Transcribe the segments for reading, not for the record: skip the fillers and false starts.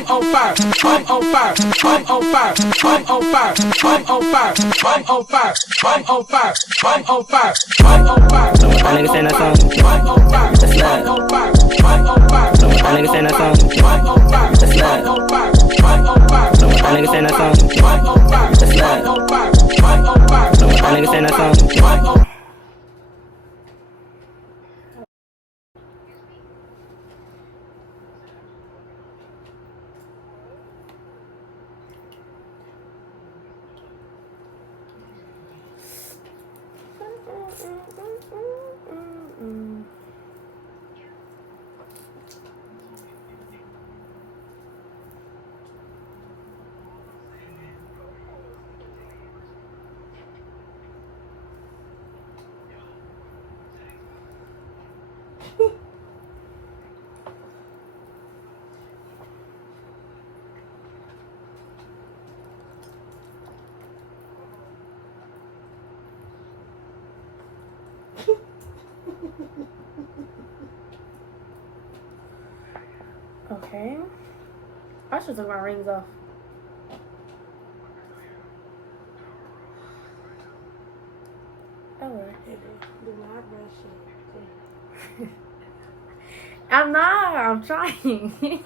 I'm on fire. I'm on fire. I'm on fire. I'm on fire. I'm on fire. I'm on fire. I'm on fire. I'm on fire. I'm on fire. My nigga saying that song. I'm on fire. I'm on fire. I'm on fire. My nigga saying that song. I'm on fire. I'm on fire. I'm on fire. My nigga saying that song. I'm on fire. I'm on fire. I'm on fire. My nigga saying that song. I'm on. Okay. I should take my rings off. Oh, Do not rush it. I'm not. I'm trying.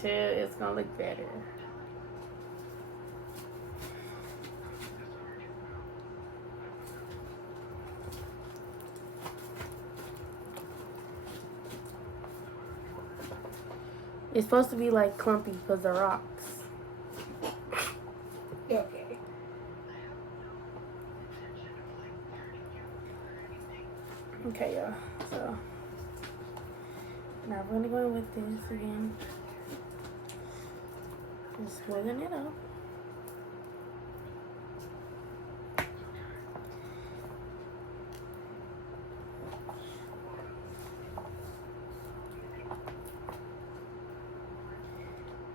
Chill. It's gonna look better. It's supposed to be like clumpy because the rocks. Okay. Okay, y'all. So now we're gonna go in with this again. Just smoothen it up.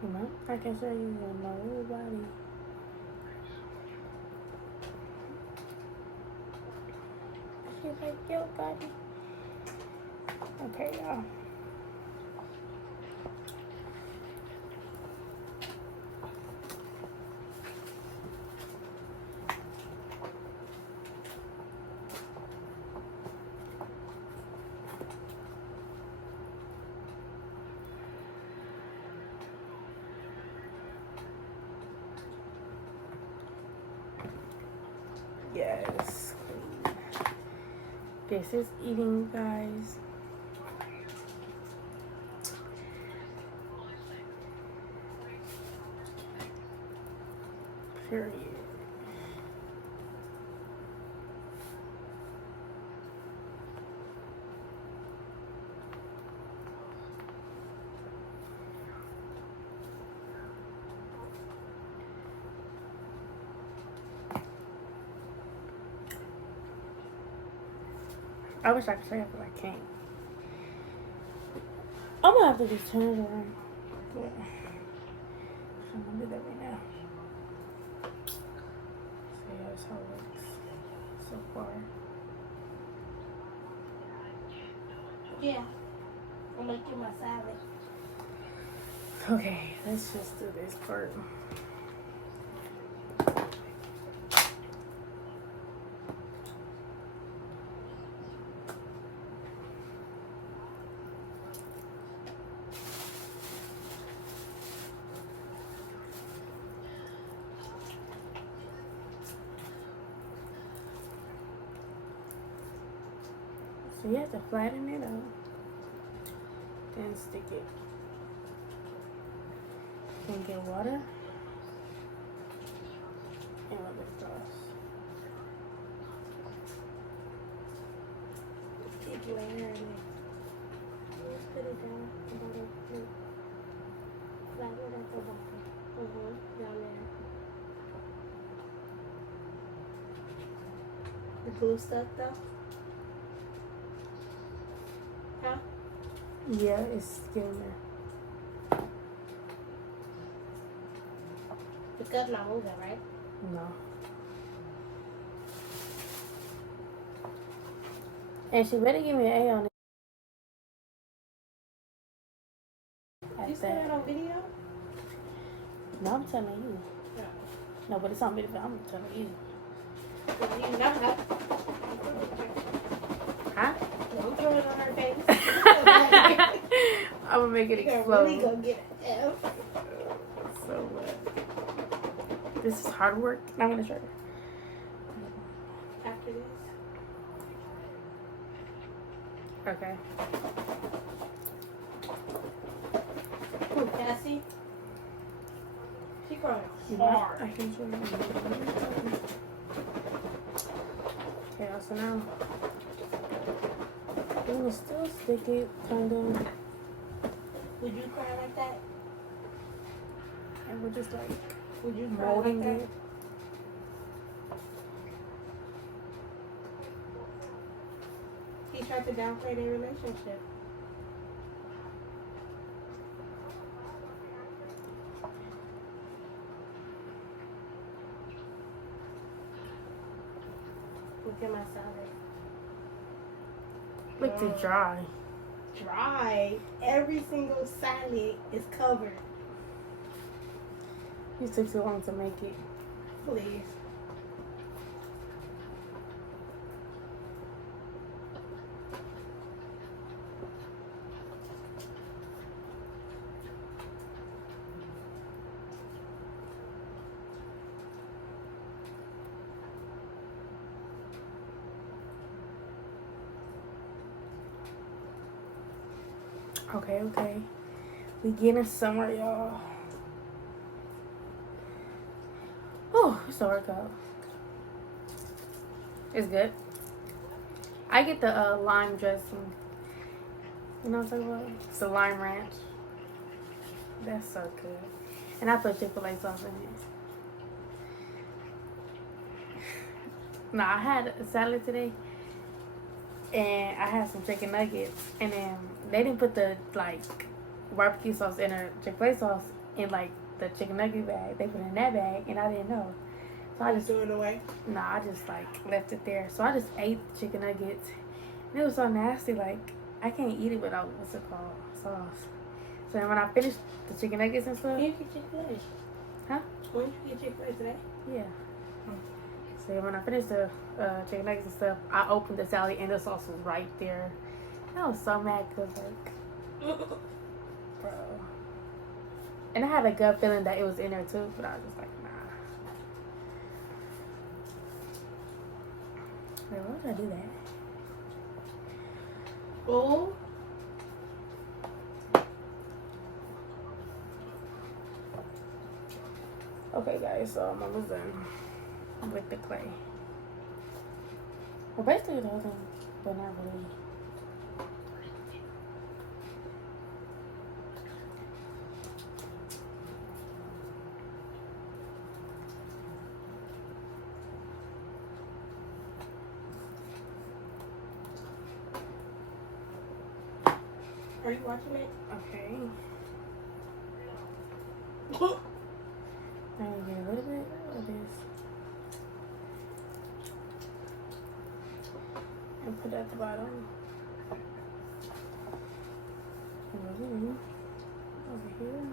You know, I can show you my whole body. She's like, yo, body. Okay, y'all. Yes. This is eating, guys. Period. I wish I could say it, but I can't. I'm gonna have to just turn it around. Yeah. I'm gonna do that right now. So yeah, that's how it looks so far. Yeah. I'm making my salad. Okay, let's just do this part. So you have to flatten it out, then stick it. Then get water and rub it across. Keep layering it. Just put it down about it. Flatten it at the bottom. Down there. The glue stuck though? Huh? Yeah, it's getting there. The cut's not moving, right? No. And she better give me an A on it. Like saw that on video? No, I'm telling you. No. No, but it's on video. I'm telling you. Well, you know how. Huh? Don't throw it on her face. I'm gonna make it You're explode. really gonna get an F. So this is hard work. I'm gonna show her. After this. Okay. Ooh, Cassie. She crying I hard. can show you. Okay, so now I'm gonna still stick it, kind of, Would you cry like that? and we're just like Would you cry molding like that? it. He tried to downplay their relationship. Look at my salad. Look too dry. Dry. Every single salad is covered. You took too long to make it. Please. Okay. We getting somewhere, y'all. Oh, it's a workout. It's good. I get the lime dressing. You know what I'm talking about? It's the lime ranch. That's so good. And I put Chick-fil-A sauce in it. No, I had a salad today. And I had some chicken nuggets. And then they didn't put the, like, barbecue sauce in or Chick-fil-A sauce in, like, the chicken nugget bag. They put it in that bag. And I didn't know. So I just threw it away. I just like left it there. So I just ate the chicken nuggets. And it was so nasty, like I can't eat it without what's it called? Sauce. So then when I finished the chicken nuggets and stuff. When did you get Chick-fil-A? Huh? When did you get Chick-fil-A today? Yeah. So when I finished the chicken nuggets and stuff, I opened the salad and the sauce was right there. I was so mad because like bro. And I had a gut feeling that it was in there too, but I was just like, nah. Wait, why would I do that? Oh. Okay, guys, so I'm almost done with the clay. Well, basically the whole thing, but not really. Are you watching it? Okay. I need to get a little bit of this and put it at the bottom. And then over here.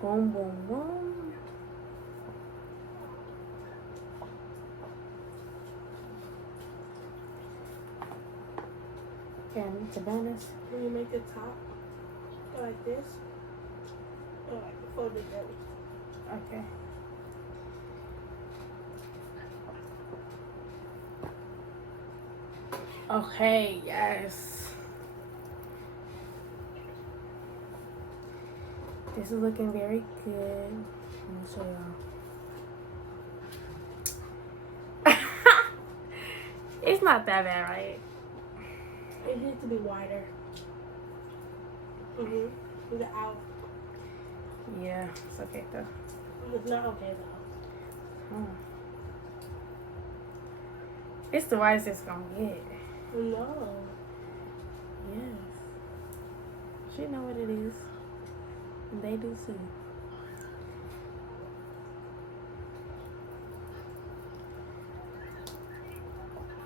Boom, boom, boom. And to be honest, When you make the top, go like this. Or like fold it down. okay. Okay, yes. This is looking very good. Let me show y'all. It's not that bad, right? It needs to be wider. With the out. Yeah, it's okay though. It's not okay though. It's the widest it's gonna get. No. Yes. She know what it is. And they do too.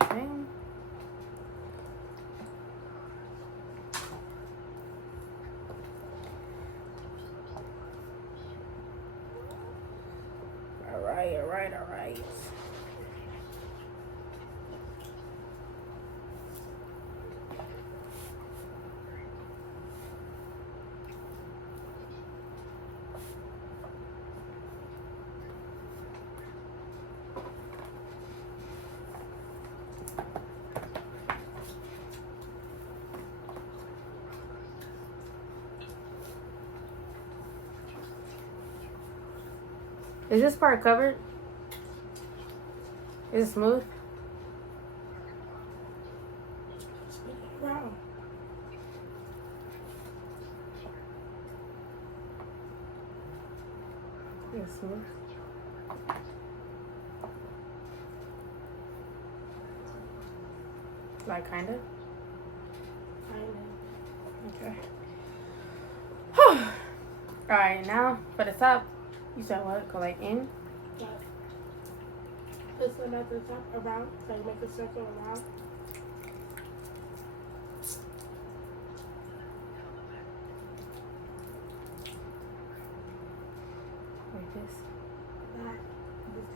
Okay. Alright. Is this part covered? Is it smooth? Wow. Is it smooth? Like kinda? Okay. Alright, now for the top. You said what? Go like in? Yeah. This one at the top around, so you make a circle around. Like this.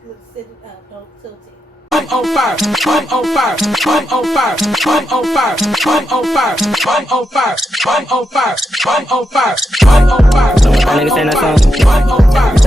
Just sit it up, don't tilt it. I'm on fire. I'm on fire. I'm on fire. I'm on fire. I'm on fire. I'm on fire. I'm on fire. I'm on fire. I'm on fire. My nigga saying that song. I'm on fire.